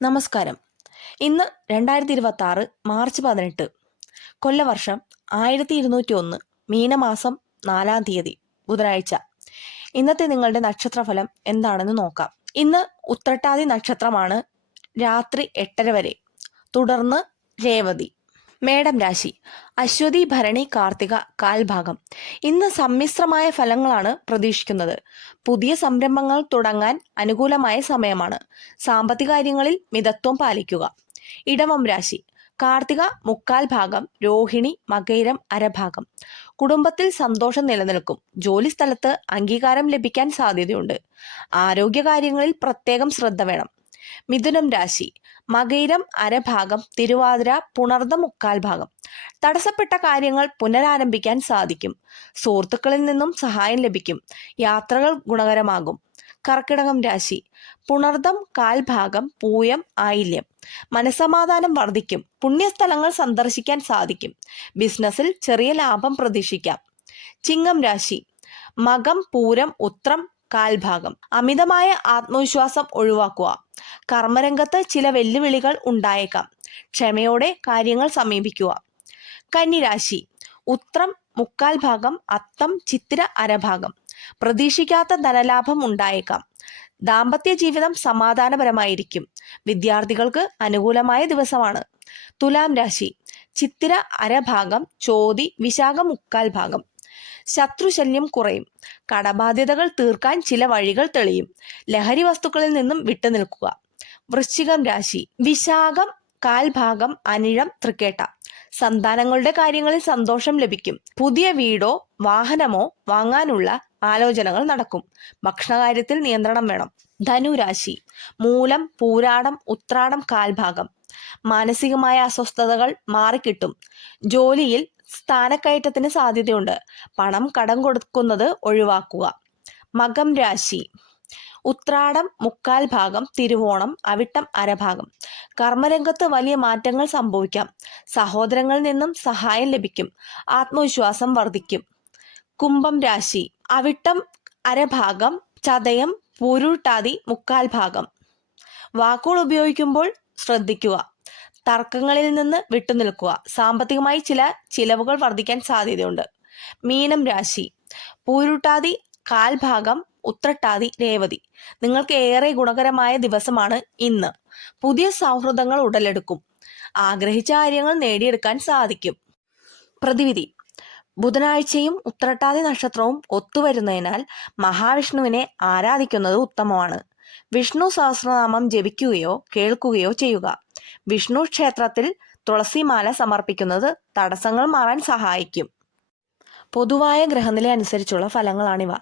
നമസ്കാരം. ഇന്ന് 2026 മാർച്ച് 18, കൊല്ലവർഷം 1201, മീനമാസം 4-ാം തീയതി, ബുധനാഴ്ച. ഇന്നത്തെ നിങ്ങളുടെ നക്ഷത്രഫലം എന്താണെന്ന് നോക്കാം. ഇന്ന് ഉത്രട്ടാതി നക്ഷത്രമാണ്. രാത്രി 8:30 വരെ, തുടർന്ന് രേവതി. മേടം രാശി, അശ്വതി, ഭരണി, കാർത്തിക കാൽഭാഗം. ഇന്ന് സമ്മിശ്രമായ ഫലങ്ങളാണ് പ്രതീക്ഷിക്കുന്നത്. പുതിയ സംരംഭങ്ങൾ തുടങ്ങാൻ അനുകൂലമായ സമയമാണ്. സാമ്പത്തിക കാര്യങ്ങളിൽ മിതത്വം പാലിക്കുക. ഇടവം രാശി, കാർത്തിക മുക്കാൽ ഭാഗം, രോഹിണി മകയിരം അരഭാഗം. കുടുംബത്തിൽ സന്തോഷം നിലനിൽക്കും. ജോലി സ്ഥലത്ത് അംഗീകാരം ലഭിക്കാൻ സാധ്യതയുണ്ട്. ആരോഗ്യകാര്യങ്ങളിൽ പ്രത്യേകം ശ്രദ്ധ വേണം. മിഥുനം രാശി, മകയിരം അരഭാഗം, തിരുവാതിര പുണർദം മുക്കാൽ ഭാഗം. തടസ്സപ്പെട്ട കാര്യങ്ങൾ പുനരാരംഭിക്കാൻ സാധിക്കും. സുഹൃത്തുക്കളിൽ നിന്നും സഹായം ലഭിക്കും. യാത്രകൾ ഗുണകരമാകും. കർക്കിടകം രാശി, പുണർദം കാൽഭാഗം, പൂയം ആയില്യം. മനസ്സമാധാനം വർദ്ധിക്കും. പുണ്യസ്ഥലങ്ങൾ സന്ദർശിക്കാൻ സാധിക്കും. ബിസിനസ്സിൽ ചെറിയ ലാഭം പ്രതീക്ഷിക്കാം. ചിങ്ങം രാശി, മകം പൂരം ഉത്രം കാൽഭാഗം. അമിതമായ ആത്മവിശ്വാസം ഒഴിവാക്കുക. കർമ്മരംഗത്ത് ചില വെല്ലുവിളികൾ ഉണ്ടായേക്കാം. ക്ഷമയോടെ കാര്യങ്ങൾ സമീപിക്കുക. കന്നിരാശി, ഉത്രം മുക്കാൽ ഭാഗം, അത്തം ചിത്തിര അരഭാഗം. പ്രതീക്ഷിക്കാത്ത ധനലാഭം ഉണ്ടായേക്കാം. ദാമ്പത്യ ജീവിതം സമാധാനപരമായിരിക്കും. വിദ്യാർത്ഥികൾക്ക് അനുകൂലമായ ദിവസമാണ്. തുലാം രാശി, ചിത്തിര അരഭാഗം, ചോതി വിശാഖം മുക്കാൽ ഭാഗം. ശത്രുശല്യം കുറയും. കടബാധ്യതകൾ തീർക്കാൻ ചില വഴികൾ തെളിയും. ലഹരി വസ്തുക്കളിൽ നിന്നും വിട്ടുനിൽക്കുക. വൃശ്ചികം രാശി, വിശാഖം കാൽഭാഗം, അനിഴം തൃക്കേട്ട. സന്താനങ്ങളുടെ കാര്യങ്ങളിൽ സന്തോഷം ലഭിക്കും. പുതിയ വീടോ വാഹനമോ വാങ്ങാനുള്ള ആലോചനകൾ നടക്കും. ഭക്ഷണകാര്യത്തിൽ നിയന്ത്രണം വേണം. ധനുരാശി, മൂലം പൂരാടം ഉത്രാടം കാൽഭാഗം. മാനസികമായ അസ്വസ്ഥതകൾ മാറിക്കിട്ടും. ജോലിയിൽ സ്ഥാനക്കയറ്റത്തിന് സാധ്യതയുണ്ട്. പണം കടം കൊടുക്കുന്നത് ഒഴിവാക്കുക. മകം രാശി, ഉത്രാടം മുക്കാൽ ഭാഗം, തിരുവോണം അവിട്ടം അരഭാഗം. കർമ്മരംഗത്ത് വലിയ മാറ്റങ്ങൾ സംഭവിക്കാം. സഹോദരങ്ങളിൽ നിന്നും സഹായം ലഭിക്കും. ആത്മവിശ്വാസം വർദ്ധിക്കും. കുംഭം രാശി, അവിട്ടം അരഭാഗം, ചതയം പൂരുട്ടാതി മുക്കാൽ ഭാഗം. വാക്കുകൾ ഉപയോഗിക്കുമ്പോൾ ശ്രദ്ധിക്കുക. തർക്കങ്ങളിൽ നിന്ന് വിട്ടുനിൽക്കുക. സാമ്പത്തികമായി ചില ചിലവുകൾ വർദ്ധിക്കാൻ സാധ്യതയുണ്ട്. മീനം രാശി, പൂരുട്ടാതി കാൽഭാഗം, ഉത്രട്ടാതി രേവതി. നിങ്ങൾക്ക് ഏറെ ഗുണകരമായ ദിവസമാണ് ഇന്ന്. പുതിയ സൗഹൃദങ്ങൾ ഉടലെടുക്കും. ആഗ്രഹിച്ച കാര്യങ്ങൾ നേടിയെടുക്കാൻ സാധിക്കും. പ്രതിവിധി: ബുധനാഴ്ചയും ഉത്രട്ടാതി നക്ഷത്രവും ഒത്തുവരുന്നതിനാൽ മഹാവിഷ്ണുവിനെ ആരാധിക്കുന്നത് ഉത്തമമാണ്. വിഷ്ണു സഹസ്രനാമം ജപിക്കുകയോ കേൾക്കുകയോ ചെയ്യുക. വിഷ്ണു ക്ഷേത്രത്തിൽ തുളസിമാല സമർപ്പിക്കുന്നത് തടസ്സങ്ങൾ മാറാൻ സഹായിക്കും. പൊതുവായ ഗ്രഹനില അനുസരിച്ചുള്ള ഫലങ്ങളാണിവ.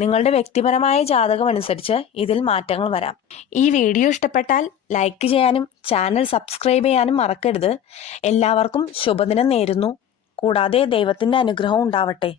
നിങ്ങളുടെ വ്യക്തിപരമായ ജാതകം അനുസരിച്ച് ഇതിൽ മാറ്റങ്ങൾ വരാം. ഈ വീഡിയോ ഇഷ്ടപ്പെട്ടാൽ ലൈക്ക് ചെയ്യാനും ചാനൽ സബ്സ്ക്രൈബ് ചെയ്യാനും മറക്കരുത്. എല്ലാവർക്കും ശുഭദിനം നേരുന്നു. കൂടാതെ ദൈവത്തിന്റെ അനുഗ്രഹം ഉണ്ടാവട്ടെ.